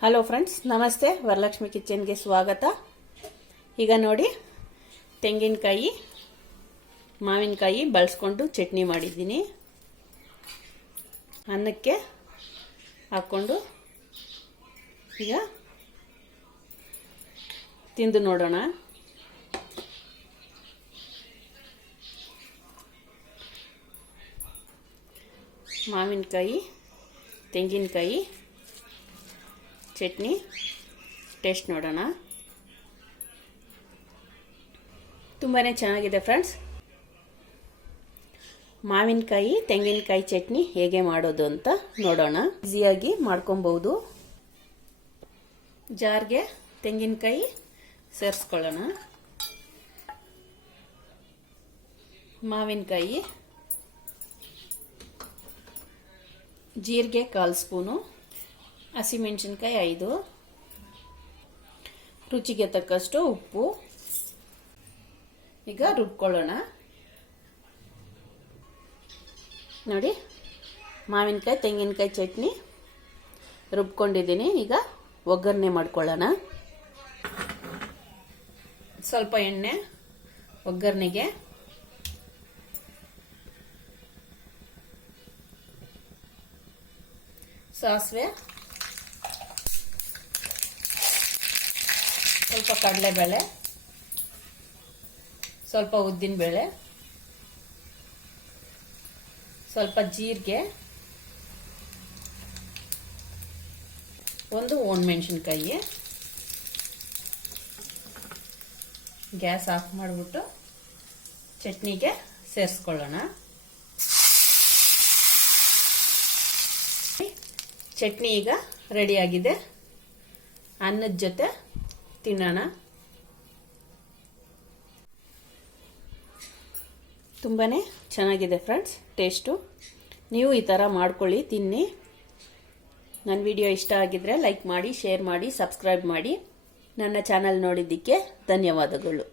Hello friends, ನಮಸ್ತೆ. ವರಲಕ್ಷ್ಮಿ ಕಿಚನ್ಗೆ ಸ್ವಾಗತ. ಈಗ ನೋಡಿ, ತೆಂಗಿನಕಾಯಿ ಮಾವಿನಕಾಯಿ ಬಳಸ್ಕೊಂಡು ಚಟ್ನಿ ಮಾಡಿದ್ದೀನಿ. ಅನ್ನಕ್ಕೆ ಹಾಕ್ಕೊಂಡು ಈಗ ತಿಂದು ನೋಡೋಣ. ಮಾವಿನಕಾಯಿ ತೆಂಗಿನಕಾಯಿ ಚಟ್ನಿ ಟೇಸ್ಟ್ ನೋಡೋಣ. ತುಂಬಾ ಚೆನ್ನಾಗಿದೆ ಫ್ರೆಂಡ್ಸ್. ಮಾವಿನಕಾಯಿ ತೆಂಗಿನಕಾಯಿ ಚಟ್ನಿ ಹೇಗೆ ಮಾಡೋದು ಅಂತ ನೋಡೋಣ. ಈಸಿಯಾಗಿ ಮಾಡ್ಕೊಬಹುದು. ಜಾರ್ಗೆ ತೆಂಗಿನಕಾಯಿ ಸೇರಿಸ್ಕೊಳ್ಳೋಣ. ಮಾವಿನಕಾಯಿ, ಜೀರಿಗೆ 1/4 ಸ್ಪೂನು, ಹಸಿಮೆಣಸಿನ್ಕಾಯಿ 5, ರುಚಿಗೆ ತಕ್ಕಷ್ಟು ಉಪ್ಪು. ಈಗ ರುಬ್ಕೊಳ್ಳೋಣ. ನೋಡಿ, ಮಾವಿನಕಾಯಿ ತೆಂಗಿನಕಾಯಿ ಚಟ್ನಿ ರುಬ್ಕೊಂಡಿದ್ದೀನಿ. ಈಗ ಒಗ್ಗರಣೆ ಮಾಡ್ಕೊಳ್ಳೋಣ. ಸ್ವಲ್ಪ ಎಣ್ಣೆ ಒಗ್ಗರಣೆಗೆ, ಸಾಸಿವೆ, ಸ್ವಲ್ಪ ಕಡಲೆಬೇಳೆ, ಸ್ವಲ್ಪ ಉದ್ದಿನಬೇಳೆ, ಸ್ವಲ್ಪ ಜೀರಿಗೆ, ಒಂದು ಒಣಮೆಣಸಿನಕಾಯಿ. ಗ್ಯಾಸ್ ಆಫ್ ಮಾಡಿಬಿಟ್ಟು ಚಟ್ನಿಗೆ ಸೇರಿಸ್ಕೊಳ್ಳೋಣ. ಚಟ್ನಿ ಈಗ ರೆಡಿಯಾಗಿದೆ. ಅನ್ನದ ಜೊತೆ ತಿನ್ನೋಣ. ತುಂಬಾ ಚೆನ್ನಾಗಿದೆ ಫ್ರೆಂಡ್ಸ್ ಟೇಸ್ಟು. ನೀವು ಈ ಥರ ಮಾಡ್ಕೊಳ್ಳಿ, ತಿನ್ನಿ. ನನ್ನ ವಿಡಿಯೋ ಇಷ್ಟ ಆಗಿದ್ರೆ ಲೈಕ್ ಮಾಡಿ, ಶೇರ್ ಮಾಡಿ, ಸಬ್ಸ್ಕ್ರೈಬ್ ಮಾಡಿ. ನನ್ನ ಚಾನಲ್ ನೋಡಿದ್ದಕ್ಕೆ ಧನ್ಯವಾದಗಳು.